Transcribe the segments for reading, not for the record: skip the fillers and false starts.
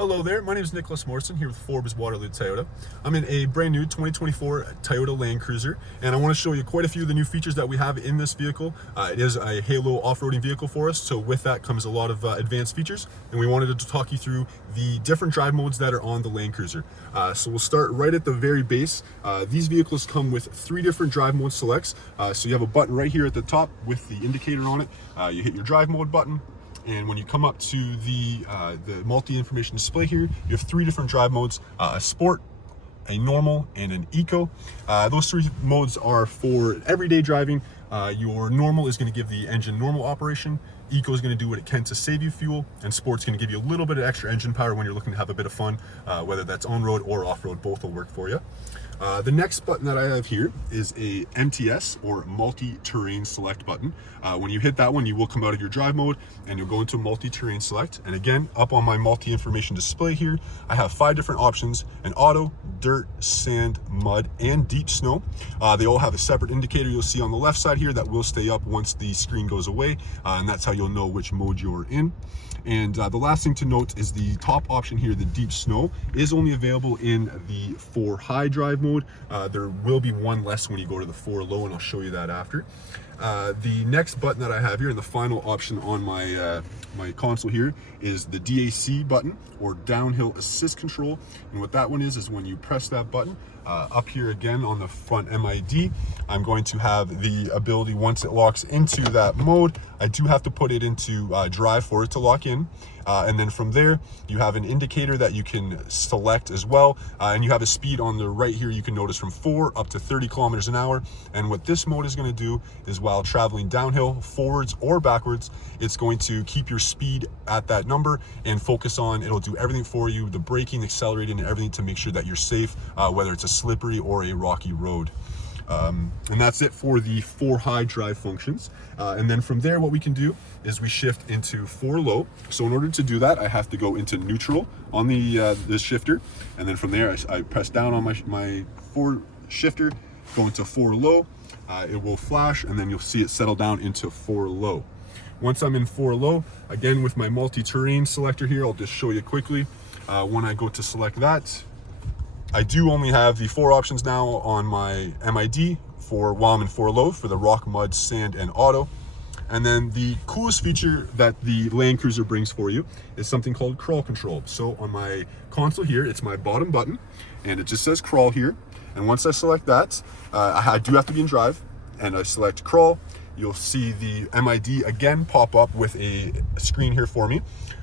Hello there, my name is Nicholas Morrison here with Forbes Waterloo Toyota. I'm in a brand new 2024 Toyota Land Cruiser, and I want to show you quite a few of the new features that we have in this vehicle. It is a halo off-roading vehicle for us, so with that comes a lot of advanced features, and we wanted to talk you through the different drive modes that are on the Land Cruiser. So we'll start right at the very base. These vehicles come with 3 different drive mode selects. So you have a button right here at the top with the indicator on it. You hit your drive mode button, and when you come up to the multi-information display here, you have 3 different drive modes: a sport, a normal, and an eco. Those 3 modes are for everyday driving. Your normal is going to give the engine normal operation, eco is going to do what it can to save you fuel, and sport's going to give you a little bit of extra engine power when you're looking to have a bit of fun, whether that's on-road or off-road, both will work for you. The next button that I have here is a MTS, or multi-terrain select button. When you hit that one, you will come out of your drive mode and you'll go into multi-terrain select. And again, up on my multi-information display here, I have 5 different options: an auto, dirt, sand, mud, and deep snow. They all have a separate indicator you'll see on the left side here that will stay up once the screen goes away, and that's how you'll know which mode you're in. And the last thing to note is the top option here, the deep snow, is only available in the 4 high drive mode. There will be one less when you go to the 4 low, and I'll show you that after. The next button that I have here, and the final option on my my console here, is the DAC button, or downhill assist control. And what that one is when you press that button, up here again on the front MID, I'm going to have the ability, once it locks into that mode, I do have to put it into drive for it to lock in. And then from there, you have an indicator that you can select as well. And you have a speed on the right here, you can notice, from 4 up to 30 kilometers an hour. And what this mode is going to do is, while traveling downhill, forwards or backwards, it's going to keep your speed at that number and focus on, it'll do everything for you, the braking, accelerating, and everything to make sure that you're safe, whether it's a slippery or a rocky road. And that's it for the 4 high drive functions. And then from there, what we can do is we shift into 4 low. So in order to do that, I have to go into neutral on the shifter, and then from there I press down on my 4 shifter, go into 4 low. It will flash, and then you'll see it settle down into 4 low. Once I'm in 4 low, again with my multi-terrain selector here, I'll just show you quickly. When I go to select that, I do only have the 4 options now on my MID for while I'm in 4 low for the rock, mud, sand, and auto. And then the coolest feature that the Land Cruiser brings for you is something called crawl control. So on my console here, it's my bottom button, and it just says crawl here. And once I select that, I do have to be in drive, and I select crawl. You'll see the MID again pop up with a screen here for me.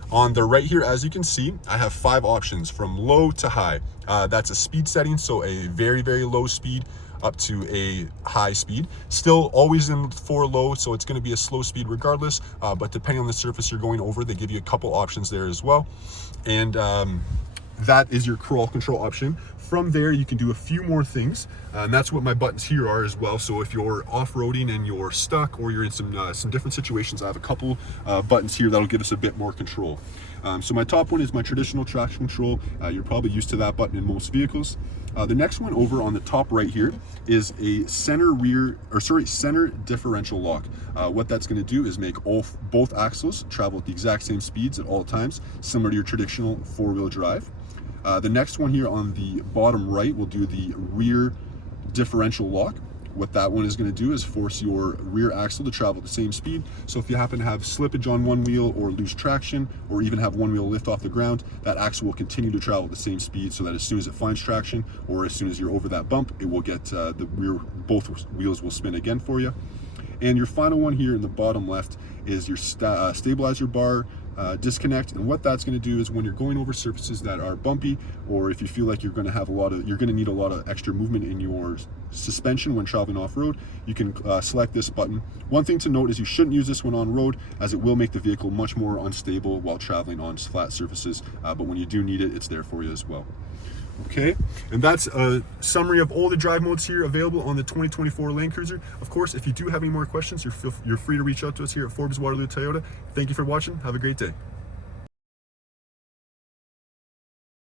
On the right here, as you can see, I have 5 options from low to high. That's a speed setting, so a very, very low speed up to a high speed. Still always in 4 low, so it's going to be a slow speed regardless, but depending on the surface you're going over, they give you a couple options there as well. And that is your crawl control option. From there, you can do a few more things, and that's what my buttons here are as well. So if you're off-roading and you're stuck, or you're in some different situations, I have a couple buttons here that'll give us a bit more control. So my top one is my traditional traction control. You're probably used to that button in most vehicles. The next one over on the top right here is a center differential lock. What that's going to do is make both axles travel at the exact same speeds at all times, similar to your traditional 4-wheel drive. The next one here on the bottom right will do the rear differential lock. What that one is going to do is force your rear axle to travel at the same speed. So if you happen to have slippage on one wheel, or lose traction, or even have one wheel lift off the ground, that axle will continue to travel at the same speed, so that as soon as it finds traction, or as soon as you're over that bump, it will get both wheels will spin again for you. And your final one here in the bottom left is your stabilizer bar disconnect. And what that's going to do is, when you're going over surfaces that are bumpy, or if you feel like you're going to need a lot of extra movement in your suspension when traveling off-road, you can select this button. One thing to note is you shouldn't use this one on road, as it will make the vehicle much more unstable while traveling on flat surfaces, but when you do need it, it's there for you as well. Okay, and that's a summary of all the drive modes here available on the 2024 Land Cruiser. Of course, if you do have any more questions, you're free to reach out to us here at Forbes Waterloo Toyota. Thank you for watching. Have a great day.